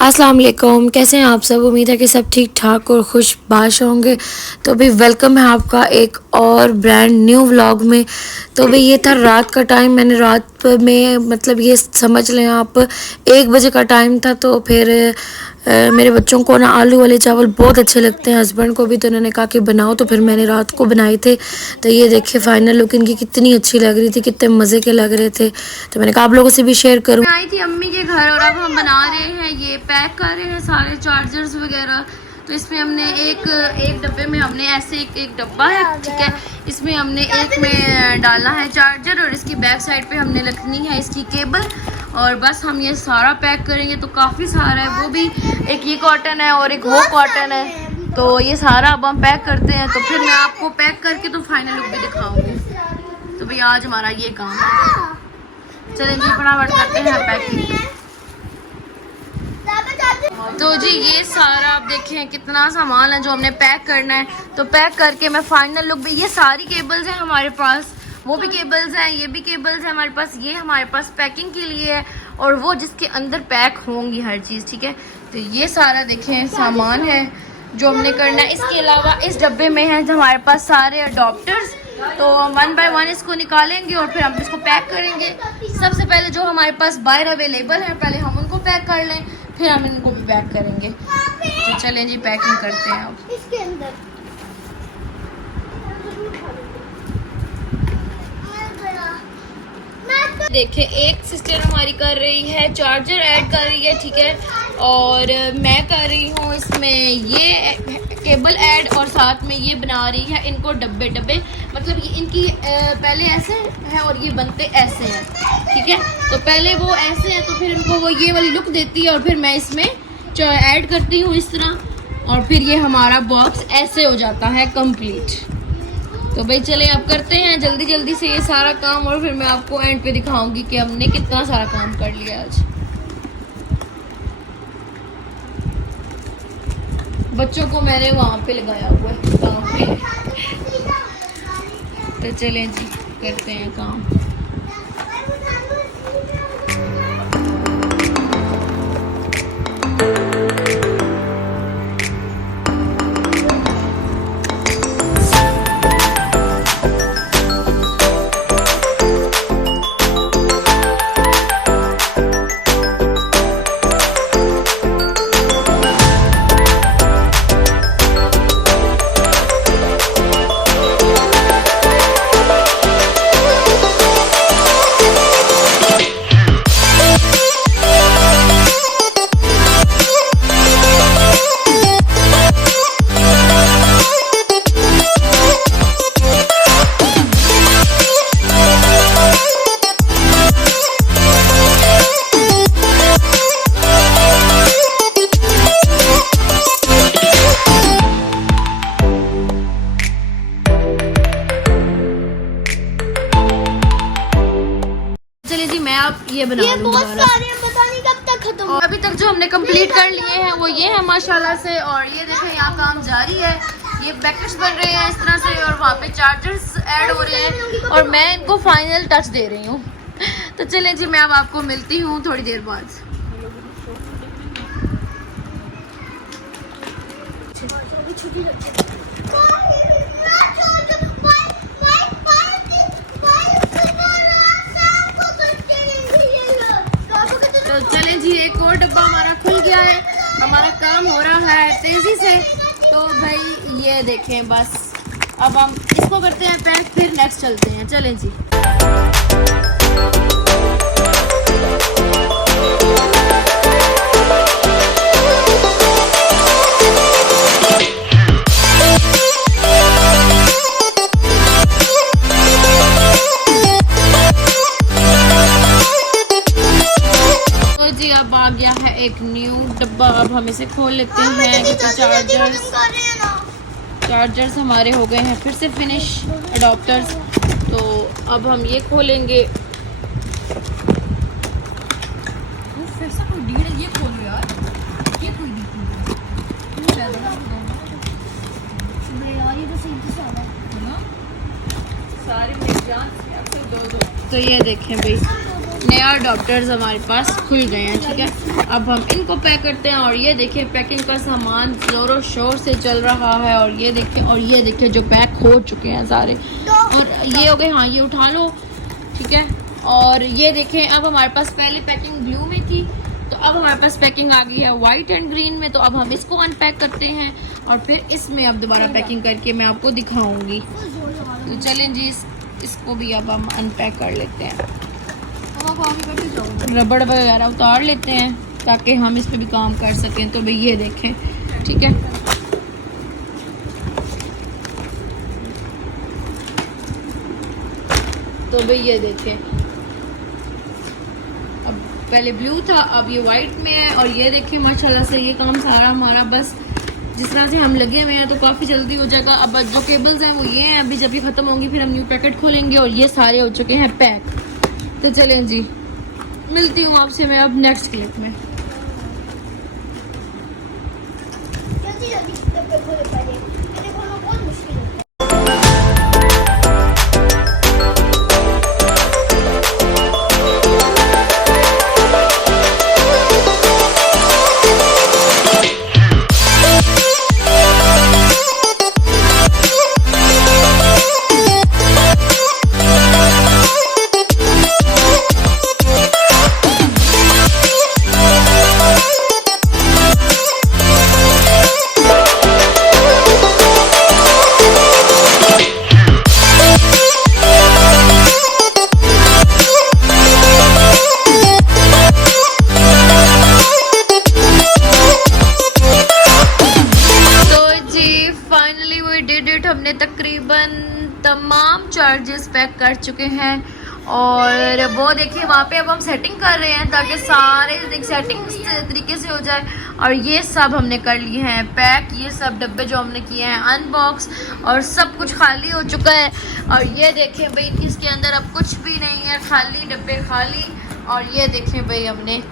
अस्सलाम वालेकुम, कैसे हैं आप सब। उम्मीद है कि सब ठीक ठाक और खुशबाश होंगे। तो अभी वेलकम है आपका एक और ब्रांड न्यू व्लॉग में। तो भाई ये था रात का टाइम, मैंने रात में मतलब ये समझ लें आप 1 बजे का टाइम था। तो फिर मेरे बच्चों को ना आलू वाले चावल बहुत अच्छे लगते हैं, हस्बैंड को भी, तो उन्होंने कहा कि बनाओ। तो फिर मैंने रात को बनाए थे। तो ये देखिए फाइनल लुक इनकी कितनी अच्छी लग रही थी, कितने मज़े के लग रहे थे। तो मैंने कहा आप लोगों से भी शेयर करूँ। आई थी अम्मी के घर और अब हम बना रहे हैं, ये पैक कर रहे हैं सारे चार्जर्स वगैरह। तो इसमें हमने एक डब्बे में हमने ऐसे एक डब्बा है, ठीक है, इसमें हमने एक में डालना है चार्जर और इसकी बैक साइड पे हमने रखनी है इसकी केबल। और बस हम ये सारा पैक करेंगे। तो काफ़ी सारा है, वो भी एक ये कॉटन है और एक वो कॉटन है। तो ये सारा अब हम पैक करते हैं। तो फिर मैं आपको पैक करके तो फाइनल लुक भी दिखाऊंगी। तो भैया आज हमारा ये काम है, चलें जी फटाफट करते हैं पैकिंग। तो जी ये सारा आप देखें कितना सामान है जो हमने पैक करना है। तो पैक करके मैं फाइनल लुक भी, ये सारी केबल्स हैं हमारे पास, वो भी केबल्स हैं, ये भी केबल्स हैं हमारे पास, ये हमारे पास पैकिंग के लिए है और वो जिसके अंदर पैक होंगी हर चीज़, ठीक है। तो ये सारा देखें सामान है जो हमने करना है। इसके अलावा इस डब्बे में है जो हमारे पास सारे अडोप्टर्स। तो 1 बाय 1 इसको निकालेंगे और फिर हम इसको पैक करेंगे। सबसे पहले जो हमारे पास बाहर अवेलेबल है पहले हम उनको पैक कर लें, फिर हम इनको भी पैक करेंगे। तो चलें जी पैकिंग करते हैं अब। इसके अंदर देखिए एक सिस्टर हमारी कर रही है चार्जर ऐड कर रही है, ठीक है, और मैं कर रही हूँ इसमें ये केबल ऐड और साथ में ये बना रही है इनको डब्बे मतलब ये इनकी पहले ऐसे है और ये बनते ऐसे हैं, ठीक है। तो पहले वो ऐसे हैं तो फिर इनको वो ये वाली लुक देती है और फिर मैं इसमें ऐड करती हूँ इस तरह और फिर ये हमारा बॉक्स ऐसे हो जाता है कंप्लीट। तो भाई चले अब करते हैं जल्दी जल्दी से ये सारा काम और फिर मैं आपको एंड पे दिखाऊंगी कि हमने कितना सारा काम कर लिया आज। बच्चों को मैंने वहाँ पे लगाया हुआ है काम पे। तो चलें जी करते हैं काम। ये बना ये बहुत सारे पता नहीं कब तक खत्म। और अभी तक जो हमने कंप्लीट कर लिए हैं वो ये है माशाल्लाह से। और ये देखें यहाँ काम जारी है, ये पैकेट्स बन रहे हैं इस तरह से और वहाँ पे चार्जर्स ऐड हो रहे हैं और मैं इनको फाइनल टच दे रही हूँ। तो चलें जी मैं अब आपको मिलती हूँ थोड़ी देर बाद। तो चलें जी एक और डब्बा हमारा खुल गया है, हमारा काम हो रहा है तेजी से। तो भाई ये देखें बस अब हम इसको करते हैं पैक, फिर नेक्स्ट चलते हैं। चलें जी। अब आ गया है एक न्यू डब्बा, अब हम इसे खोल लेते हैं। चार्जर्स हमारे हो गए हैं फिर से फिनिश, अडॉप्टर्स। तो अब हम ये खोलेंगे। ये खोलो यार, ये कोई सारे मेरी जान तो ये देखें भाई नया अडॉप्टर्स हमारे पास खुल गए हैं, ठीक है। अब हम इनको पैक करते हैं। और ये देखिए पैकिंग का सामान ज़ोरों शोर से चल रहा है। और ये देखिए जो पैक हो चुके हैं सारे। और ये हो गए, हाँ ये उठा लो, ठीक है। और ये देखें अब हमारे पास पहले पैकिंग ब्लू में थी, तो अब हमारे पास पैकिंग आ गई है वाइट एंड ग्रीन में। तो अब हम इसको अनपैक करते हैं और फिर इसमें अब दोबारा पैकिंग करके मैं आपको दिखाऊंगी। तो चलें जी, इसको भी अब हम अनपैक कर लेते हैं। रबड़ वगैरह उतार लेते हैं ताकि हम इस पे भी काम कर सकें। तो भाई ये देखें, ठीक है। तो भाई ये देखें, अब पहले ब्लू था, अब ये वाइट में है। और ये देखें माशाल्लाह से ये काम सारा हमारा बस जिस तरह से हम लगे हुए हैं तो काफ़ी जल्दी हो जाएगा। अब जो केबल्स हैं वो ये हैं, अभी जब ये ख़त्म होंगी फिर हम न्यू पैकेट खोलेंगे। और ये सारे हो चुके हैं पैक। तो चलें जी, मिलती हूँ आपसे मैं अब नेक्स्ट क्लिप में। हमने तकरीबन तमाम चार्जेस पैक कर चुके हैं। और वो देखिए वहाँ पे अब हम सेटिंग कर रहे हैं ताकि सारे सेटिंग तरीके से हो जाए। और ये सब हमने कर लिए हैं पैक, ये सब डब्बे जो हमने किए हैं अनबॉक्स, और सब कुछ खाली हो चुका है। और ये देखें भाई इसके अंदर अब कुछ भी नहीं है, खाली डब्बे खाली। और ये देखें भाई हमने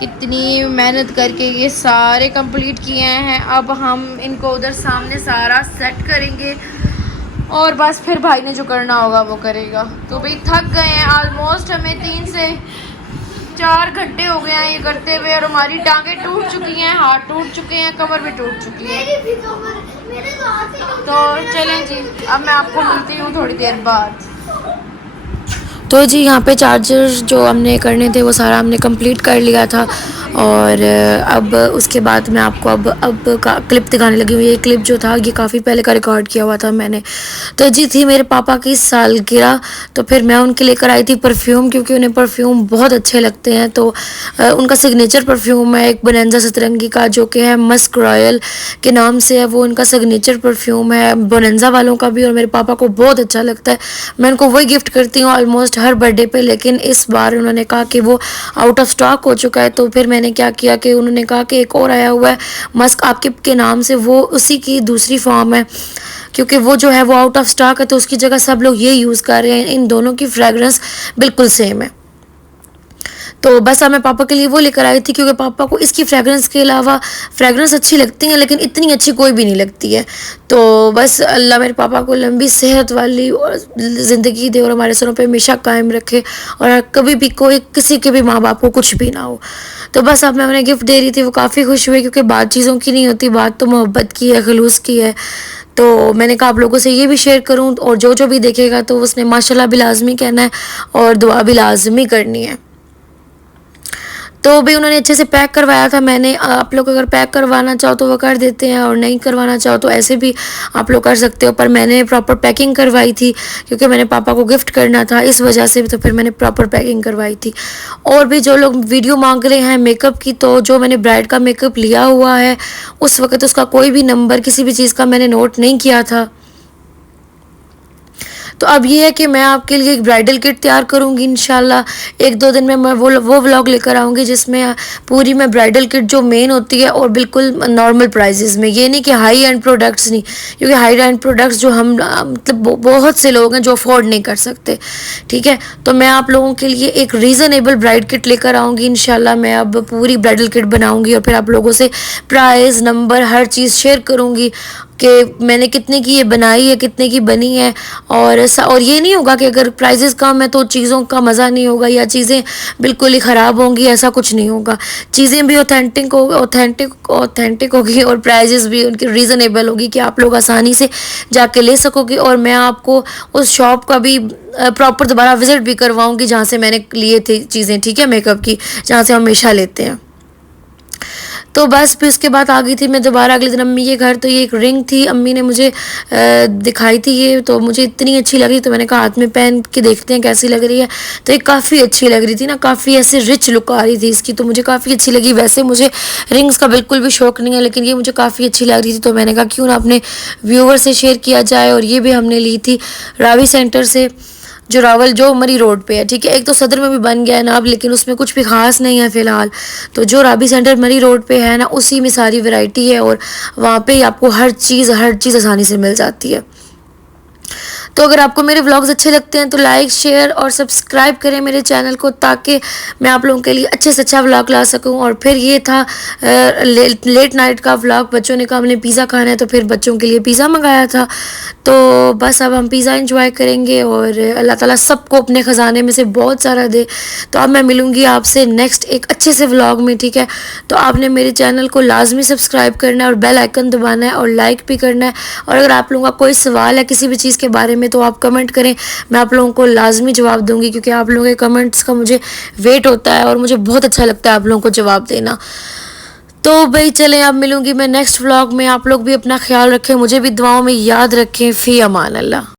कितनी मेहनत करके ये सारे कंप्लीट किए हैं। अब हम इनको उधर सामने सारा सेट करेंगे और बस फिर भाई ने जो करना होगा वो करेगा। तो भाई थक गए हैं, ऑलमोस्ट हमें 3 से 4 घंटे हो गए हैं ये करते हुए। और हमारी टांगें टूट चुकी हैं, हाथ टूट चुके हैं, कमर भी टूट चुकी है। तो चलें जी, अब मैं आपको मिलती हूँ थोड़ी देर बाद। तो जी यहाँ पे चार्जर जो हमने करने थे वो सारा हमने कंप्लीट कर लिया था। और अब उसके बाद मैं आपको अब क्लिप दिखाने लगी हूँ। ये क्लिप जो था ये काफ़ी पहले का रिकॉर्ड किया हुआ था मैंने। तो जी थी मेरे पापा की सालगिरह, तो फिर मैं उनके लेकर आई थी परफ्यूम, क्योंकि उन्हें परफ्यूम बहुत अच्छे लगते हैं। तो उनका सिग्नेचर परफ्यूम है एक बोनेंजा सतरंगी का, जो कि है मस्क रॉयल के नाम से है। वो उनका सिग्नेचर परफ्यूम है बोनेंजा वालों का भी, और मेरे पापा को बहुत अच्छा लगता है। मैं उनको वही गिफ्ट करती हूँ ऑलमोस्ट हर बर्थडे पे। लेकिन इस बार उन्होंने कहा कि वो आउट ऑफ स्टॉक हो चुका है। तो फिर मैंने क्या किया कि उन्होंने कहा कि एक और आया हुआ है मस्क आपके के नाम से, वो उसी की दूसरी फॉर्म है, क्योंकि वो जो है वो आउट ऑफ स्टॉक है। तो उसकी जगह सब लोग ये यूज़ कर रहे हैं। इन दोनों की फ्रेगरेंस बिल्कुल सेम है। तो बस अब मैं पापा के लिए वो लेकर आई थी, क्योंकि पापा को इसकी फ्रेगरेंस के अलावा फ्रेगरेंस अच्छी लगती है लेकिन इतनी अच्छी कोई भी नहीं लगती है। तो बस अल्लाह मेरे पापा को लंबी सेहत वाली ज़िंदगी दे और हमारे सरों पे हमेशा कायम रखे, और कभी भी कोई किसी के भी माँ बाप को कुछ भी ना हो। तो बस अब मैं उन्हें गिफ्ट दे रही थी, वो काफ़ी खुश हुए, क्योंकि बात चीज़ों की नहीं होती, बात तो मोहब्बत की है, खलूस की है। तो मैंने कहा आप लोगों से ये भी शेयर करूँ, और जो जो भी देखेगा तो उसने माशाल्लाह भी लाजमी कहना है और दुआ भी लाजमी करनी है। तो भी उन्होंने अच्छे से पैक करवाया था मैंने। आप लोग अगर पैक करवाना चाहो तो वो कर देते हैं, और नहीं करवाना चाहो तो ऐसे भी आप लोग कर सकते हो। पर मैंने प्रॉपर पैकिंग करवाई थी, क्योंकि मैंने पापा को गिफ्ट करना था, इस वजह से तो फिर मैंने प्रॉपर पैकिंग करवाई थी। और भी जो लोग वीडियो मांग रहे हैं मेकअप की, तो जो मैंने ब्राइड का मेकअप लिया हुआ है उस वक्त उसका कोई भी नंबर किसी भी चीज़ का मैंने नोट नहीं किया था। तो अब ये है कि मैं आपके लिए एक ब्राइडल किट तैयार करूँगी इंशाल्लाह। 1-2 दिन में मैं वो व्लॉग लेकर आऊँगी जिसमें पूरी मैं ब्राइडल किट जो मेन होती है, और बिल्कुल नॉर्मल प्राइजेस में। ये नहीं कि हाई एंड प्रोडक्ट्स नहीं, क्योंकि हाई एंड प्रोडक्ट्स जो हम मतलब बहुत से लोग हैं जो अफोर्ड नहीं कर सकते, ठीक है। तो मैं आप लोगों के लिए एक रीज़नेबल ब्राइड किट लेकर आऊँगी इंशाल्लाह। मैं अब पूरी ब्राइडल किट बनाऊँगी और फिर आप लोगों से प्राइस, नंबर, हर चीज़ शेयर करूँगी। कि मैंने कितने की ये बनाई है, कितने की बनी है। और ये नहीं होगा कि अगर प्राइजेस कम है तो चीज़ों का मज़ा नहीं होगा या चीज़ें बिल्कुल ही ख़राब होंगी, ऐसा कुछ नहीं होगा। चीज़ें भी ऑथेंटिक होगी और प्राइजेस भी उनकी रीज़नेबल होगी कि आप लोग आसानी से जाके ले सकोगे। और मैं आपको उस शॉप का भी प्रॉपर दोबारा विज़िट भी करवाऊँगी जहाँ से मैंने लिए थे चीज़ें, ठीक है, मेकअप की, जहाँ से हम हमेशा लेते हैं। तो बस फिर उसके बाद आ गई थी मैं दोबारा अगले दिन अम्मी के घर। तो ये एक रिंग थी, अम्मी ने मुझे दिखाई थी ये, तो मुझे इतनी अच्छी लगी तो मैंने कहा हाथ में पहन के देखते हैं कैसी लग रही है। तो ये काफ़ी अच्छी लग रही थी ना, काफ़ी ऐसे रिच लुक आ रही थी इसकी, तो मुझे काफ़ी अच्छी लगी। वैसे मुझे रिंग्स का बिल्कुल भी शौक नहीं है, लेकिन ये मुझे काफ़ी अच्छी लग रही थी तो मैंने कहा क्यों ना अपने व्यूवर से शेयर किया जाए। और ये भी हमने ली थी रावी सेंटर से, जो मरी रोड पे है, ठीक है। एक तो सदर में भी बन गया है ना अब, लेकिन उसमें कुछ भी ख़ास नहीं है फ़िलहाल। तो जो रावी सेंटर मरी रोड पे है ना, उसी में सारी वैरायटी है और वहाँ पे आपको हर चीज़ आसानी से मिल जाती है। तो अगर आपको मेरे व्लॉग्स अच्छे लगते हैं तो लाइक, शेयर और सब्सक्राइब करें मेरे चैनल को, ताकि मैं आप लोगों के लिए अच्छे से अच्छा व्लॉग ला सकूं। और फिर ये था लेट नाइट का व्लॉग। बच्चों ने कहा हमने पिज़्ज़ा खाना है तो फिर बच्चों के लिए पिज़्ज़ा मंगाया था। तो बस अब हम पिज़्ज़ा एंजॉय करेंगे और अल्लाह ताला सबको अपने ख़जाने में से बहुत सारा दे। तो अब मैं मिलूँगी आपसे नेक्स्ट एक अच्छे से व्लॉग में, ठीक है। तो आपने मेरे चैनल को लाजमी सब्सक्राइब करना है और बेल आइकन दबाना है और लाइक भी करना है। और अगर आप लोगों का कोई सवाल है किसी भी चीज़ के बारे में तो आप कमेंट करें, मैं आप लोगों को लाजमी जवाब दूंगी, क्योंकि आप लोगों के कमेंट्स का मुझे वेट होता है और मुझे बहुत अच्छा लगता है आप लोगों को जवाब देना। तो भाई चलें, अब मिलूंगी मैं नेक्स्ट व्लॉग में। आप लोग भी अपना ख्याल रखें, मुझे भी दुआओं में याद रखें। फ़ी अमान अल्लाह।